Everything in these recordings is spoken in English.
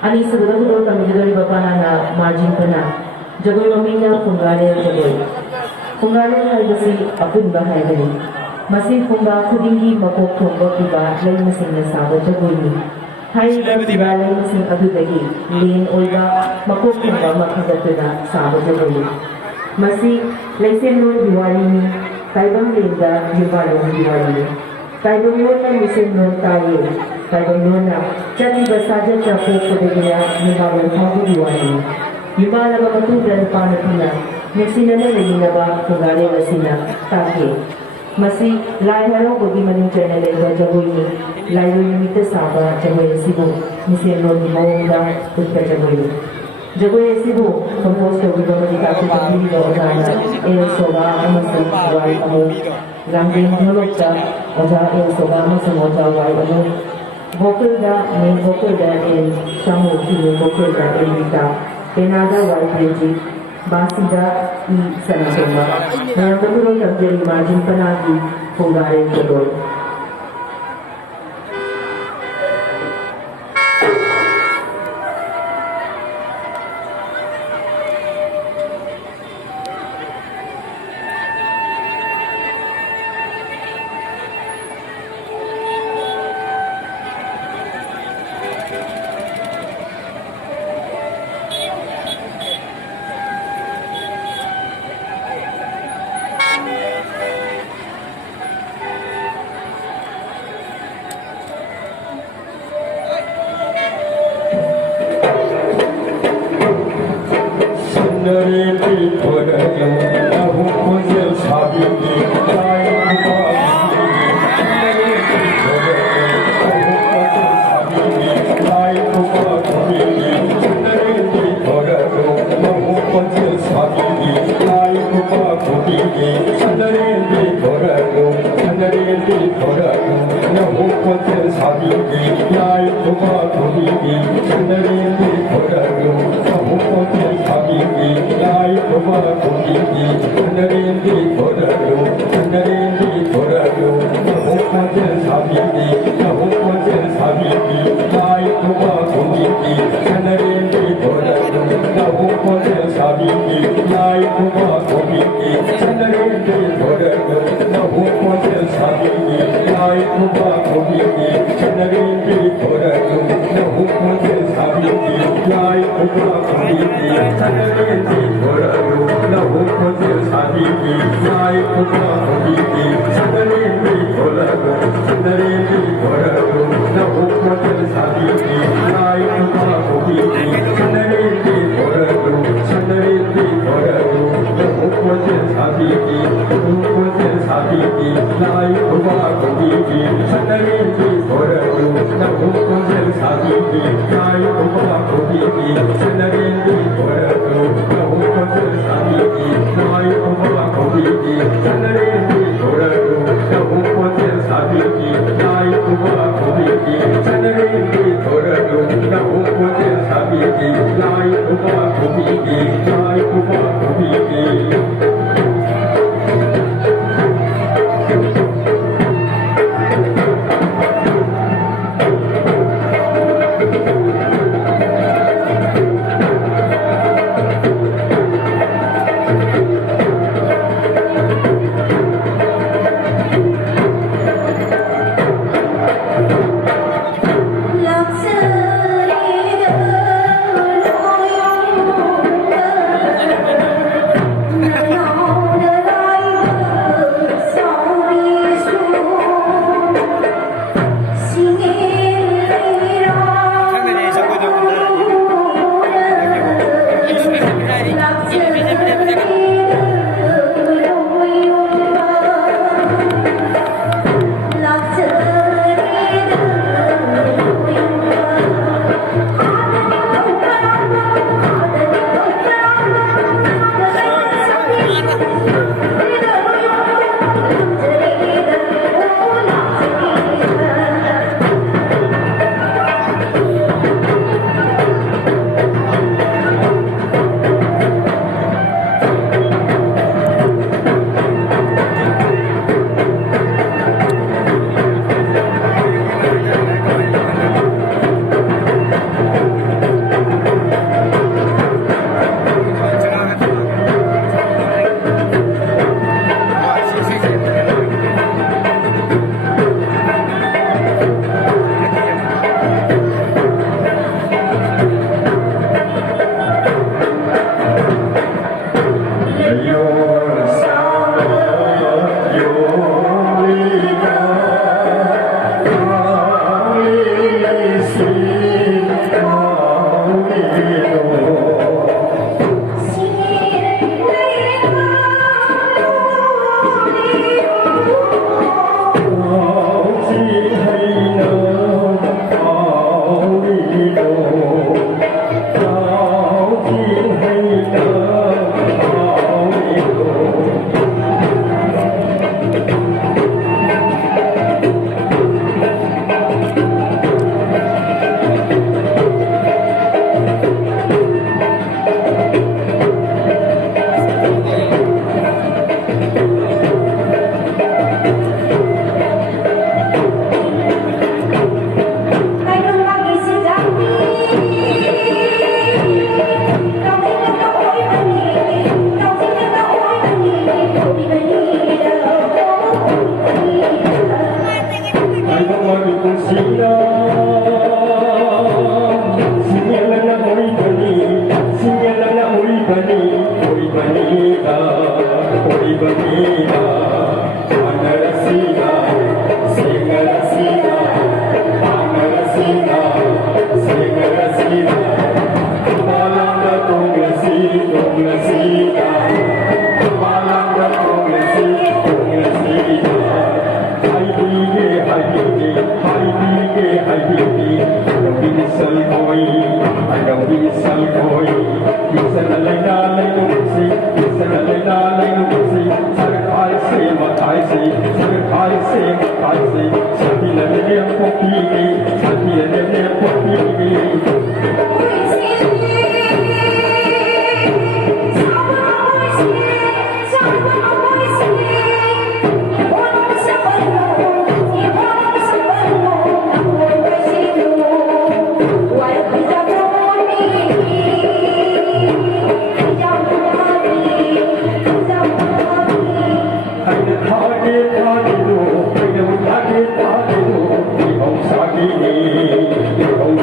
Ani sebelum kami dari PANA na margin PANA. Jagoi mamingnya funggale jagoi. Funggale hai basi apun bahai gani. Masih fungga kudingi makok thongba piba lai masing na sabo jagoi ni. Hai ba piba lai masing adu dagi lin oiba makok thongba makhagatuna sabo jagoi. Masih laisen non diwali ni Soibam lenda diwali ni. Soibam non na misen non tayo. Soibam non na jadi bersaja capo kodegaya Imphal habu diwali. Imphal ba matudan panapina nesina na lagina funggale nasina take. Masih lai haro bagi maning channel ega jagoi ni lai mita saba jagoi sibo misen non maundautta jagoi. Jagoi sibo compose ko bigo mali ka pagpili do ojana soba amasang wai amo langgeng dholokta oja soba amasang oja wai amo vocal da main vocal da samu kilo vocal da rita penada wai preji basida I sanasoma na dulu terjadi margin penagi funggale jagoi.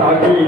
Sagi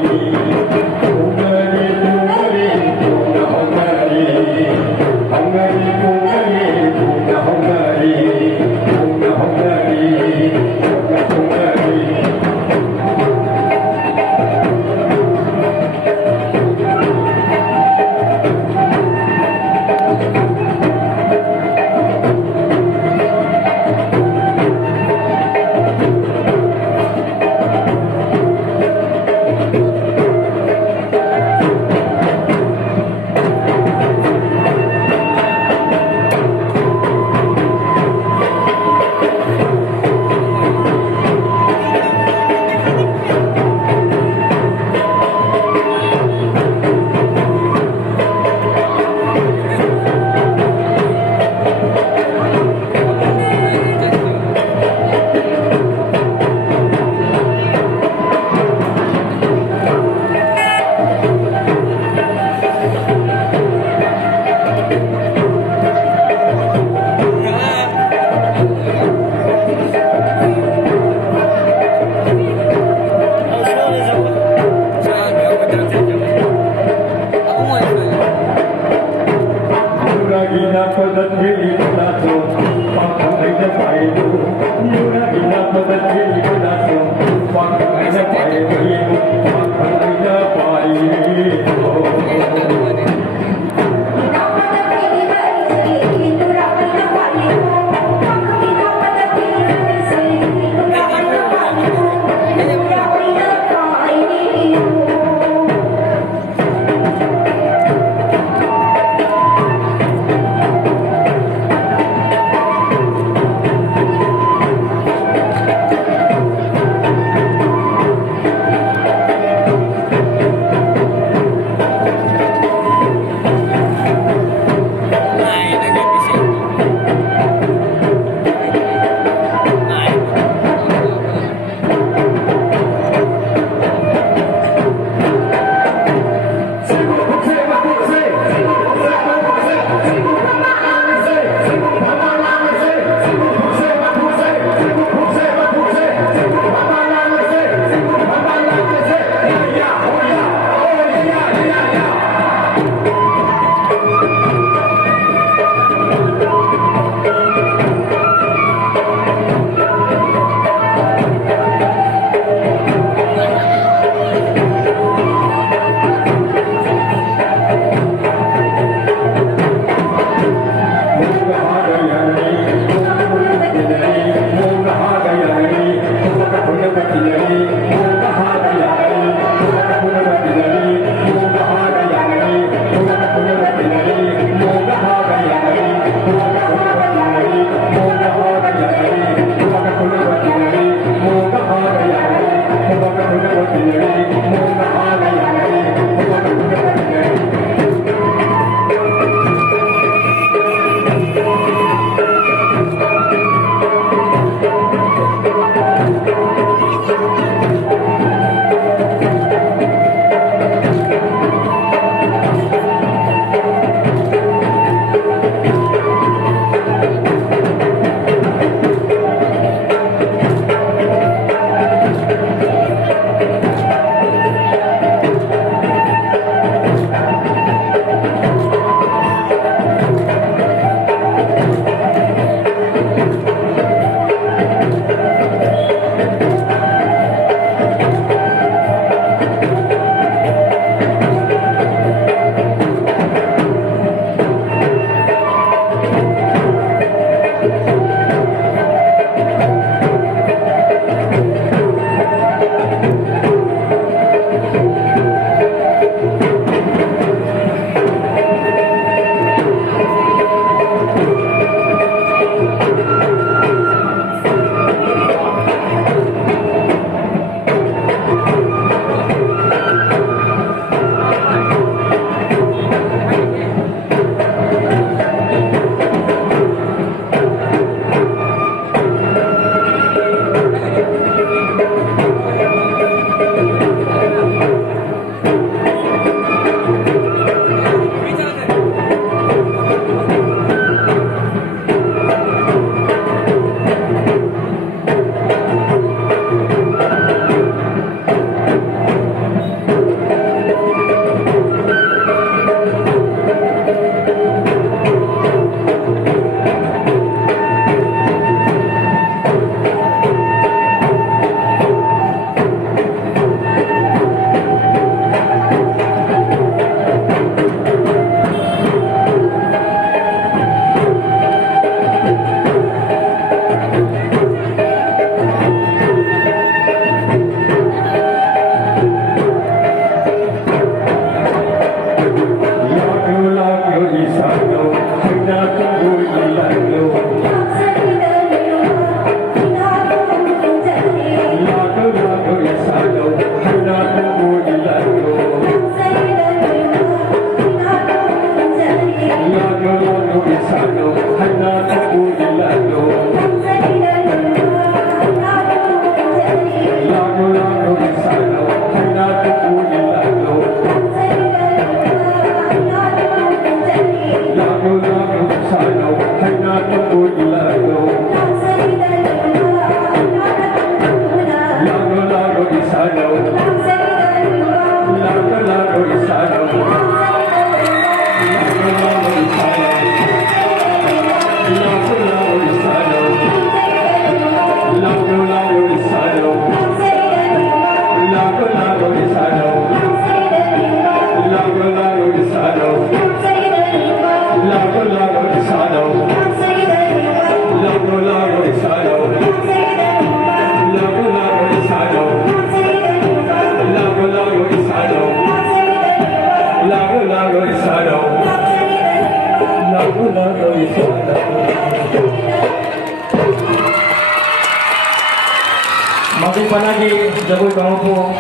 panagi jagoi kamupu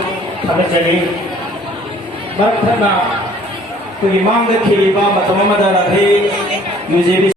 thagajari barak thana kuri mangda khiliba matama madara he UJB